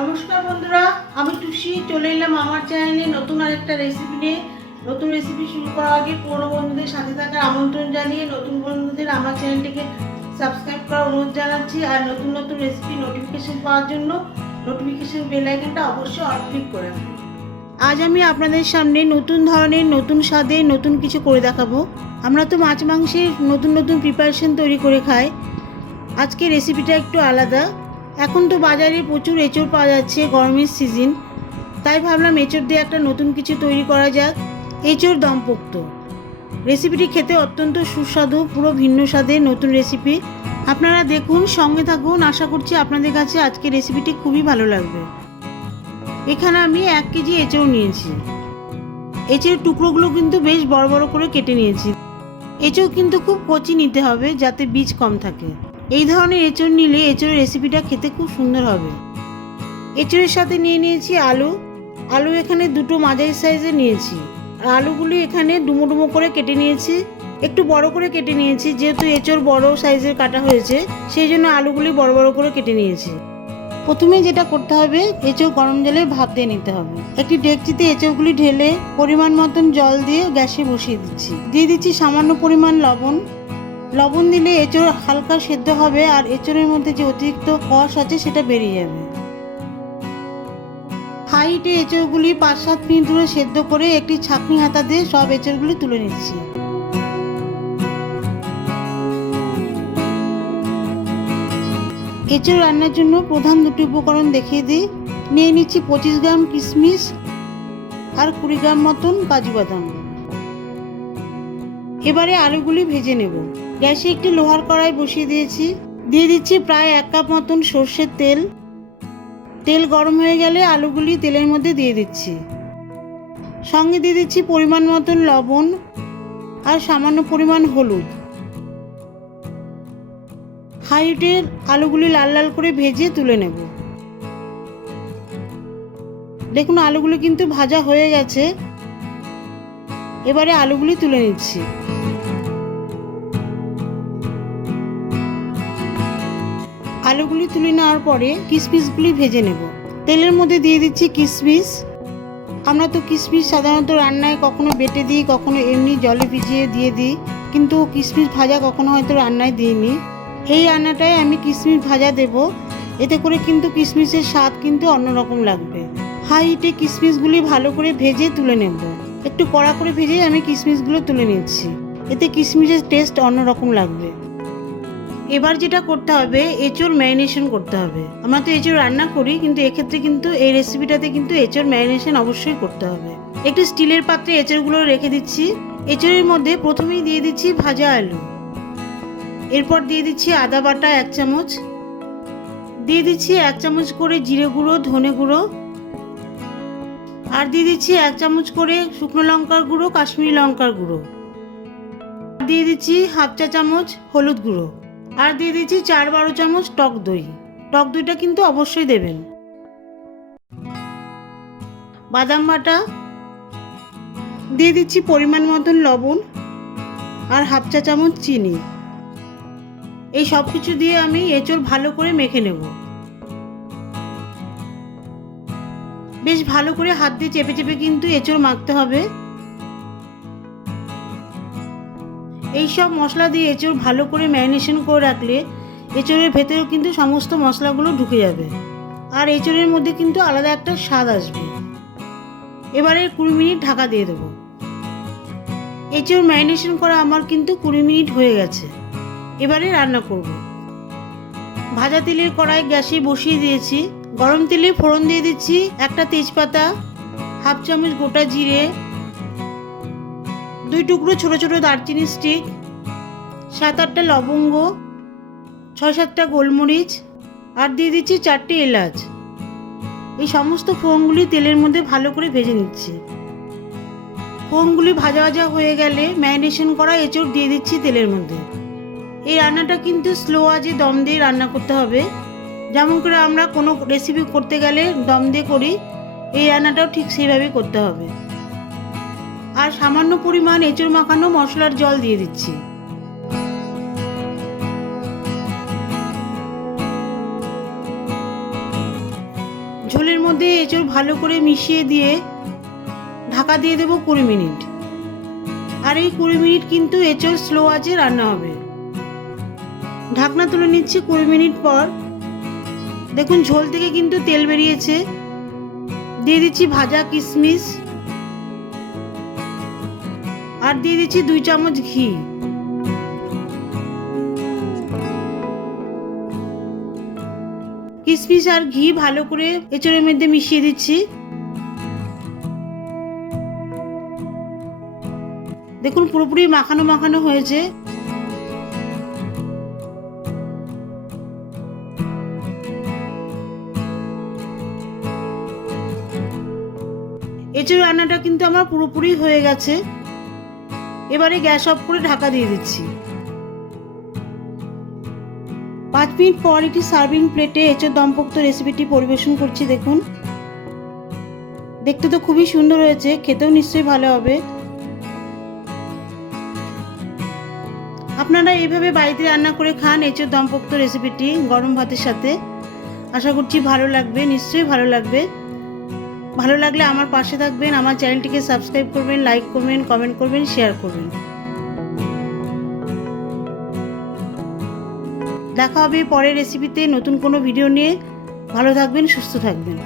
নমস্কার বন্ধুরা, আমি টুসি চলে এলাম আমার চ্যানেলে নতুন আরেকটা রেসিপি নিয়ে। নতুন রেসিপি শুরু করার আগে পুরনো বন্ধুদের সাথে থাকার আমন্ত্রণ জানিয়ে নতুন বন্ধুদের আমার চ্যানেলটিকে সাবস্ক্রাইব করার অনুরোধ জানাচ্ছি। আর নতুন নতুন রেসিপি নোটিফিকেশন পাওয়ার জন্য নোটিফিকেশন বেল আইকনটা অবশ্যই অন ক্লিক করে রাখুন। আজ আমি আপনাদের সামনে নতুন ধরনের নতুন স্বাদে নতুন কিছু করে দেখাবো। আমরা তো মাছ মাংসের নতুন নতুন প্রিপারেশন তৈরি করে খাই। আজকে রেসিপিটা একটু আলাদা। এখন তো বাজারে প্রচুর এঁচড় পাওয়া যাচ্ছে, গরমের সিজন, তাই ভাবলাম এঁচড় দিয়ে একটা নতুন কিছু তৈরি করা যাক। এঁচড় দম পোক্ত। রেসিপিটি খেতে অত্যন্ত সুস্বাদু, পুরো ভিন্ন স্বাদের নতুন রেসিপি। আপনারা দেখুন, সঙ্গে থাকুন। আশা করছি আপনাদের কাছে আজকে রেসিপিটি খুবই ভালো লাগবে। এখানে আমি 1 কেজি এঁচড় নিয়েছি। এঁচড়ের টুকরোগুলো কিন্তু বেশ বড় বড় করে কেটে নিয়েছি। এঁচড় কিন্তু খুব কচি নিতে হবে, যাতে বীজ কম থাকে। এই ধরনের এঁচড় নিলে এঁচড়ের রেসিপিটা খেতে খুব সুন্দর হবে। এঁচড়ের সাথে নিয়ে নিয়েছি আলু এখানে 2টো মাঝারি সাইজের নিয়েছি। আর আলুগুলি এখানে ডুমো ডুমো করে কেটে নিয়েছি, একটু বড় করে কেটে নিয়েছি, যেহেতু এঁচড় বড় সাইজের কাটা হয়েছে সেই জন্য আলুগুলি বড় বড় করে কেটে নিয়েছি। প্রথমে যেটা করতে হবে, এঁচড় গরম জলে ভাপ দিয়ে নিতে হবে। একটি ডেকচিতে এঁচড়গুলি ঢেলে পরিমাণ মতন জল দিয়ে গ্যাসে বসিয়ে দিচ্ছি। দিয়ে দিচ্ছি সামান্য পরিমাণ লবণ দিলে এঁচড় হালকা সেদ্ধ হবে, আর এঁচড়ের মধ্যে যে অতিরিক্ত কষ আছে সেটা বেরিয়ে যাবে। হাই হিটে এঁচড়গুলি 5-7 মিনিট ধরে সেদ্ধ করে একটি ছাঁকনি হাতা দিয়ে সব এঁচড়গুলি তুলে নিচ্ছি। এঁচড় রান্নার জন্য প্রধান 2টি উপকরণ দেখিয়ে দিই। নিয়ে নিচ্ছি 25 গ্রাম কিশমিশ আর 20 গ্রাম মতন কাজু বাদাম। এবারে আলুগুলি ভেজে নেব। গ্যাসে একটি লোহার কড়াই বসিয়ে দিয়েছি। দিয়ে দিচ্ছি প্রায় 1 কাপ মতন সর্ষের তেল। তেল গরম হয়ে গেলে আলুগুলি তেলের মধ্যে দিয়ে দিচ্ছি। সঙ্গে দিয়ে দিচ্ছি পরিমাণ মতন লবণ আর সামান্য পরিমাণ হলুদ। হাই হিটে আলুগুলি লাল লাল করে ভেজে তুলে নেব। দেখুন, আলুগুলি কিন্তু ভাজা হয়ে গেছে। এবারে আলুগুলি তুলে নিচ্ছি। আলুগুলি তুলে নেওয়ার পরে কিশমিশগুলি ভেজে নেব। তেলের মধ্যে দিয়ে দিচ্ছি কিশমিশ। আমরা তো কিশমিশ সাধারণত রান্নায় কখনো বেটে দিই, কখনো এমনি জলে ভিজিয়ে দিয়ে দিই, কিন্তু কিশমিশ ভাজা কখনো হয়তো রান্নায় দিইনি। এই রান্নাটায় আমি কিশমিশ ভাজা দেব, এতে করে কিন্তু কিশমিশের স্বাদ কিন্তু অন্যরকম লাগবে। হাই হিটে কিশমিশগুলি ভালো করে ভেজে তুলে নেব। একটু কড়া করে ভেজে আমি কিশমিশগুলো তুলে নিচ্ছি, এতে কিশমিশের টেস্ট অন্যরকম লাগবে। এবার যেটা করতে হবে, এঁচড় ম্যারিনেশন করতে হবে। আমরা তো এঁচড় রান্না করি, কিন্তু এক্ষেত্রে কিন্তু এই রেসিপিটাতে কিন্তু এঁচড় ম্যারিনেশন অবশ্যই করতে হবে। একটি স্টিলের পাত্রে এঁচড়গুলো রেখে দিচ্ছি। এঁচড়ের মধ্যে প্রথমেই দিয়ে দিচ্ছি ভাজা আলু। এরপর দিয়ে দিচ্ছি আদা বাটা 1 চামচ। দিয়ে দিচ্ছি 1 চামচ করে জিরে গুঁড়ো, ধনে গুঁড়ো। আর দিয়ে দিচ্ছি 1 চামচ করে শুকনো লঙ্কার গুঁড়ো, কাশ্মীরি লঙ্কার গুঁড়ো। দিয়ে দিচ্ছি 1/2 চা চামচ হলুদ গুঁড়ো। আর দিয়ে দিচ্ছি 4-12 চামচ টক দই। টক দইটা কিন্তু অবশ্যই দেবেন। বাদাম বাটা দিয়ে দিচ্ছি পরিমাণ মতন লবণ আর 1/2 চা চামচ চিনি। এই সব কিছু দিয়ে আমি এঁচড় ভালো করে মেখে নেব। বেশ ভালো করে হাত দিয়ে চেপে চেপে কিন্তু এঁচড় মাখতে হবে। এই সব মশলা দিয়ে এঁচড় ভালো করে ম্যারিনেশন করে রাখলে এঁচড়ের ভেতরেও কিন্তু সমস্ত মশলাগুলো ঢুকে যাবে, আর এঁচড়ের মধ্যে কিন্তু আলাদা একটা স্বাদ আসবে। এবারে 20 মিনিট ঢাকা দিয়ে দেবো। এঁচড় ম্যারিনেশন করা আমার কিন্তু 20 মিনিট হয়ে গেছে। এবারে রান্না করব। ভাজা তেলের কড়াই গ্যাসে বসিয়ে দিয়েছি। গরম তেলে ফোড়ন দিয়ে দিচ্ছি একটা তেজপাতা, 1/2 চামচ গোটা জিরে, 2 টুকরো ছোট ছোট দারচিনি স্টিক, 7-8টা লবঙ্গ, 6-7টা গোলমরিচ, আর দিয়ে দিচ্ছি 4টে এলাচ। এই সমস্ত ফোড়নগুলি তেলের মধ্যে ভালো করে ভেজে নিচ্ছি। ফোড়নগুলি ভাজা ভাজা হয়ে গেলে ম্যারিনেশন করা এঁচড় দিয়ে দিচ্ছি তেলের মধ্যে। এই রান্নাটা কিন্তু স্লো আঁচে দম দিয়ে রান্না করতে হবে। যেমন করে আমরা কোনো রেসিপি করতে গেলে দম দিয়ে করি, এই রান্নাটাও ঠিক সেইভাবেই করতে হবে। আর সামান্য পরিমাণ এঁচড় মাখানো মশলার জল দিয়ে দিচ্ছি। ঝোলের মধ্যে এঁচড় ভালো করে মিশিয়ে দিয়ে ঢাকা দিয়ে দেবো 20 মিনিট। আর এই 20 মিনিট কিন্তু এঁচড় স্লো আঁচে রান্না হবে। ঢাকনা তুলে নিচ্ছি 20 মিনিট পর। দেখুন ঝোল থেকে কিন্তু তেল বেরিয়েছে। দিয়ে দিচ্ছি ভাজা কিশমিশ আর দিয়ে দিচ্ছি 2 চামচ ঘি। কিশমিশ আর ঘি ভালো করে এঁচড়ের মধ্যে মিশিয়ে দিচ্ছি। দেখুন পুরোপুরি মাখানো মাখানো হয়েছে। এঁচড় রান্নাটা কিন্তু আমার পুরোপুরি হয়ে গেছে। এবারে গ্যাস অফ করে ঢাকা দিয়ে দিচ্ছি। 5 মিনিট পর একটি সার্ভিং প্লেটে এঁচড় দমপোক্ত রেসিপিটি পরিবেশন করছি। দেখুন দেখতে তো খুবই সুন্দর হয়েছে, খেতেও নিশ্চয়ই ভালো হবে। আপনারা এইভাবে বাড়িতে রান্না করে খান এঁচড় দমপোক্ত রেসিপিটি গরম ভাতের সাথে। আশা করছি ভালো লাগবে, নিশ্চয়ই ভালো লাগবে। ভালো লাগলে আমার পাশে থাকবেন, আমার চ্যানেলটিকে সাবস্ক্রাইব করবেন, লাইক করবেন, কমেন্ট করবেন, শেয়ার করবেন। দেখা হবে পরের রেসিপিতে নতুন কোনো ভিডিও নিয়ে। ভালো থাকবেন, সুস্থ থাকবেন।